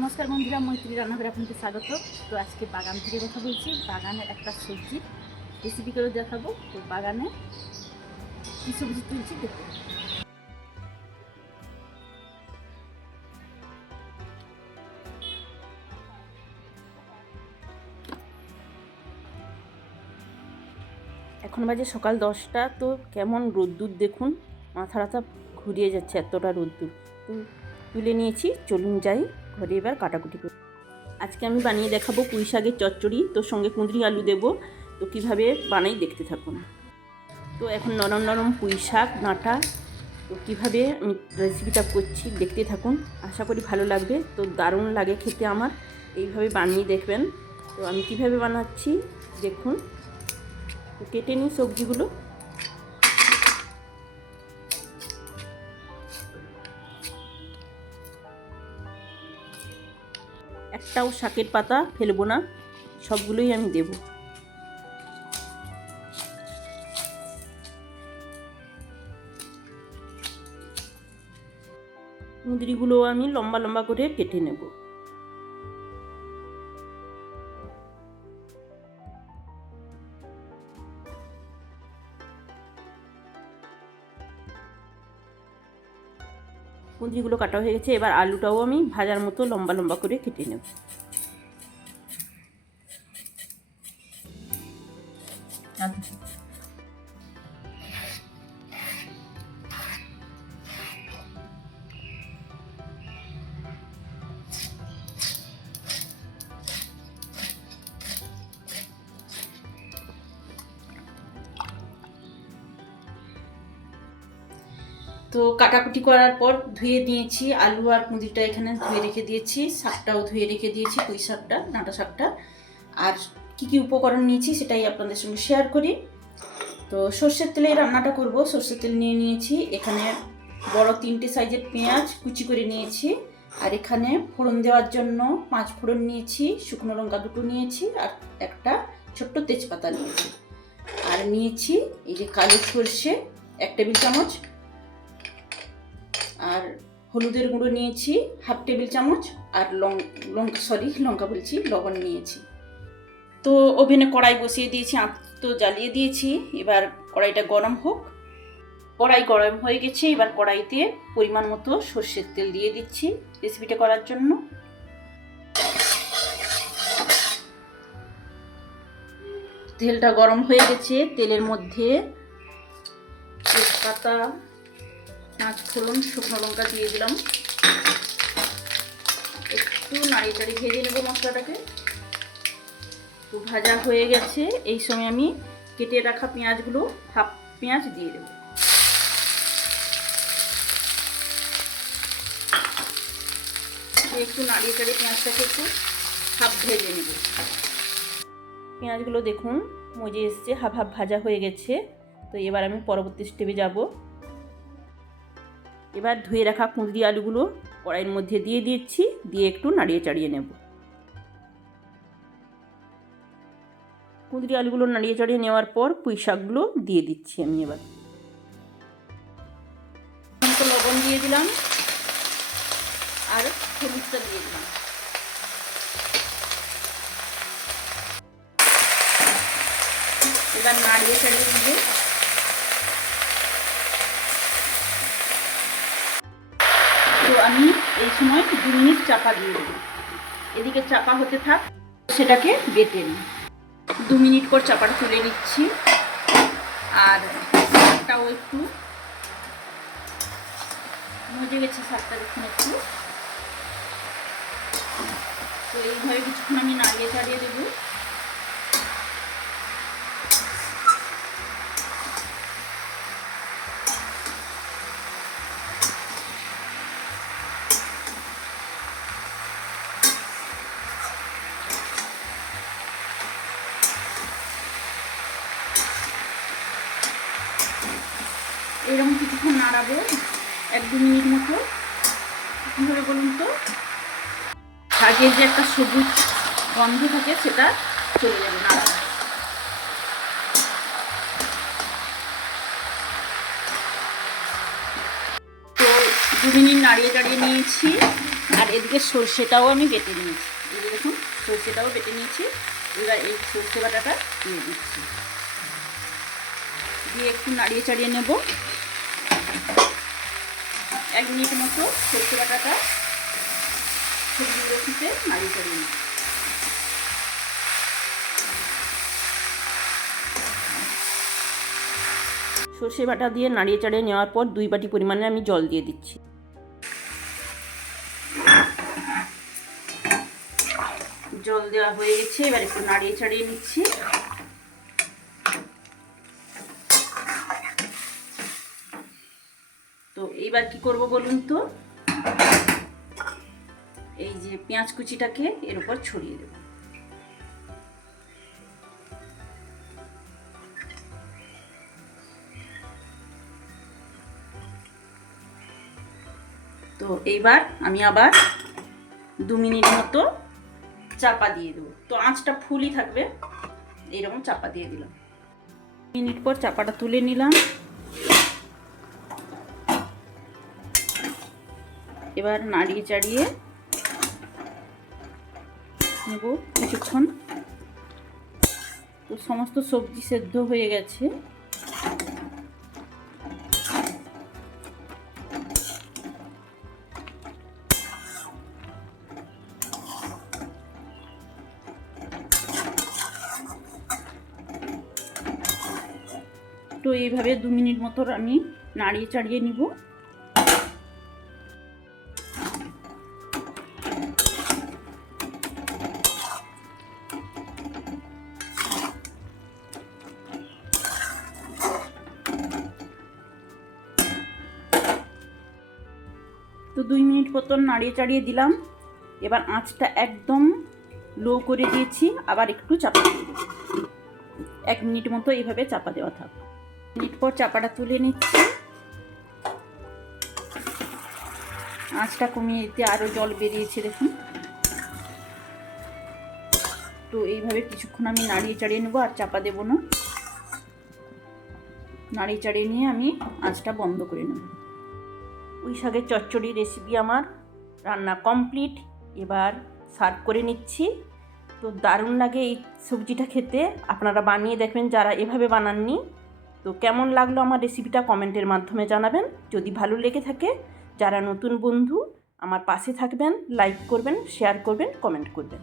নমস্কার বন্ধুরা, মৈত্রী রান্নাঘরে আপনাকে স্বাগত। তো আজকে বাগান থেকে কথা বলছি। বাগানের একটা সবজি রেসিপি করে দেখাবো। তো বাগানে কী সবজি তুলছি দেখতে। এখন বাজে সকাল 10টা। তো কেমন রোদ্দুর দেখুন, মাথা ব্যথা ঘুরিয়ে যাচ্ছে, এতটা রোদ্দুর। তো তুলে নিয়েছি, চলুন যাই ঘরে এবার কাটাকুটি করি। আজকে আমি বানিয়ে দেখাবো পুঁই শাকের চচ্চড়ি। তো সঙ্গে কুঁদরি আলু দেবো। তো কীভাবে বানাই দেখতে থাকুন। তো এখন নরম নরম পুঁই শাক ডাঁটা। তো কীভাবে আমি রেসিপিটা করছি দেখতে থাকুন, আশা করি ভালো লাগবে। তো দারুণ লাগে খেতে আমার, এইভাবে বানিয়ে দেখবেন। তো আমি কীভাবে বানাচ্ছি দেখুন। তো কেটে নিই সবজিগুলো। একটাও শাকের পাতা ফেলবো না, সবগুলোই আমি দেব। কুঁদরিগুলো আমি লম্বা লম্বা করে কেটে নেব। কুঁদরিগুলো কাটা হয়ে গেছে। এবার আলুটাও আমি ভাজার মতো লম্বা লম্বা করে কেটে নেব। তো কাটাকুটি করার পর ধুয়ে দিয়েছি আলু আর কুঁদরিটা, এখানে ধুয়ে রেখে দিয়েছি। শাকটাও ধুয়ে রেখে দিয়েছি, পুঁই শাকটা, ডাঁটা শাকটা। আর কি কি উপকরণ নিয়েছি সেটাই আপনাদের সঙ্গে শেয়ার করি। তো সর্ষের তেলে রান্নাটা করব। সর্ষের তেল নিয়ে নিয়েছি। এখানে বড় 3টে সাইজের পেঁয়াজ কুচি করে নিয়েছি। আর এখানে ফোড়ন দেওয়ার জন্য 5 ফোড়ন নিয়েছি, শুকনো লঙ্কা 2টো নিয়েছি, আর একটা ছোট্ট তেজপাতা নিয়েছি। আর নিয়েছি এই যে কালো সর্ষে 1 টেবিল চামচ, আর হলুদের গুঁড়ো নিয়েছি 1/2 টেবিল চামচ, আর লবণ নিয়েছি। তো ওভেনে কড়াই বসিয়ে দিয়েছি, আঁচ তো জ্বালিয়ে দিয়েছি। এবার কড়াইটা গরম হোক। কড়াই গরম হয়ে গেছে। এবার কড়াইতে পরিমাণ মতো সর্ষের তেল দিয়ে দিচ্ছি রেসিপিটা করার জন্য। তেলটা গরম হয়ে গেছে। তেলের মধ্যে তেজপাতা, 5 ফোড়ন, শুকনো লঙ্কা দিয়ে দিলাম। একটু নাড়িয়ে চাড়িয়ে ভেজে নেব মশলাটাকে। তো ভাজা হয়ে গেছে। এই সময় আমি কেটে রাখা পেঁয়াজগুলো, হাফ পেঁয়াজ দিয়ে দেব। একটু নাড়িয়ে চাড়িয়ে পেঁয়াজটাকে একটু হাফ ভেজে নেব। পেঁয়াজগুলো দেখুন মজে এসছে, হাফ হাফ ভাজা হয়ে গেছে। তো এবার আমি পরবর্তী স্টেপে যাব। এবার ধুয়ে রাখা কুঁদরি আলুগুলো কড়াইয়ের মধ্যে দিয়ে দিচ্ছি, দিয়ে একটু নাড়িয়ে চাড়িয়ে নেব। কুঁদরি আলুগুলো নাড়িয়ে চাড়িয়ে নেওয়ার পর পুঁই শাকগুলো দিয়ে দিচ্ছি আমি। এবার লবণ দিয়ে দিলাম আর হলুদটা দিয়ে দিলাম। এবার নাড়িয়ে চাড়িয়ে দিয়ে তো আমি এই সময় 2 মিনিট চাপা দিয়ে দেবো। এদিকে চাপা হতে থাক, সেটাকে বেটে নিই। 2 মিনিট পর চাপাটা তুলে নিচ্ছি। আর শাকটাও একটু মজে গেছে, শাকটা দেখুন একটু। তো এইভাবে কিছুক্ষণ আমি নাড়িয়ে চাড়িয়ে দেবো। এরকম কিছুক্ষণ নাড়াবো, 1-2 মিনিট মতো। কীভাবে বলুন তো, শাকের যে একটা সবুজ গন্ধ থাকে সেটা চলে যাবে নাড়াবো। তো 2 মিনিট নাড়িয়ে চাড়িয়ে নিয়েছি। আর এদিকে সর্ষেটাও আমি বেটে নিয়েছি, এই যে দেখুন সর্ষেটাও বেটে নিয়েছি। এবার এই সর্ষে বাটাটা দিয়ে দিচ্ছি, দিয়ে একটু নাড়িয়ে চাড়িয়ে নেব। 1 মিনিট মতো সর্ষে বাটাটা সবজিগুলো খেতে নাড়িয়ে চাড়িয়ে নেব। সর্ষে বাটা দিয়ে নাড়িয়ে চাড়িয়ে নেওয়ার পর 2 বাটি পরিমাণে আমি জল দিয়ে দিচ্ছি। জল দেওয়া হয়ে গেছে, এবার একটু নাড়িয়ে চাড়িয়ে নিচ্ছি। তো এইবার কি করব বলুন তো, এই যে পেঁয়াজ কুচিটাকে এর উপর ছড়িয়ে দেব। তো এইবার আমি আবার 2 মিনিট মতো চাপা দিয়ে দেবো। তো আঁচটা ফুলই থাকবে, এইরকম চাপা দিয়ে দিলাম। মিনিট পর চাপাটা তুলে নিলাম। এবার নাড়িয়ে চাড়িয়ে নেব কিছুক্ষণ। তো সমস্ত সবজি সেদ্ধ হয়ে গেছে। তো এইভাবে 2 মিনিট মতো আমি নাড়িয়ে চাড়িয়ে নিব। তো 2 মিনিট মতো নাড়িয়ে চাড়িয়ে দিলাম। এবার আঁচটা একদম লো করে দিয়েছি, আবার একটু চাপা দিয়ে দেব। 1 মিনিট মতো এইভাবে চাপা দেওয়া থাক। মিনিট পর চাপাটা তুলে নিচ্ছি। আঁচটা কমিয়ে দিতে আরও জল বেরিয়েছে দেখুন। তো এইভাবে কিছুক্ষণ আমি নাড়িয়ে চাড়িয়ে নেবো, আর চাপা দেবো না। নাড়িয়ে চাড়িয়ে নিয়ে আমি আঁচটা বন্ধ করে নেব। পুঁই শাকের চচ্চড়ি রেসিপি আমার রান্না কমপ্লিট। এবার সার্ভ করে নিচ্ছি। তো দারুণ লাগে এই সবজিটা খেতে, আপনারা বানিয়ে দেখবেন যারা এভাবে বানাননি। তো কেমন লাগলো আমার রেসিপিটা কমেন্টের মাধ্যমে জানাবেন। যদি ভালো লেগে থাকে, যারা নতুন বন্ধু আমার পাশে থাকবেন, লাইক করবেন, শেয়ার করবেন, কমেন্ট করবেন।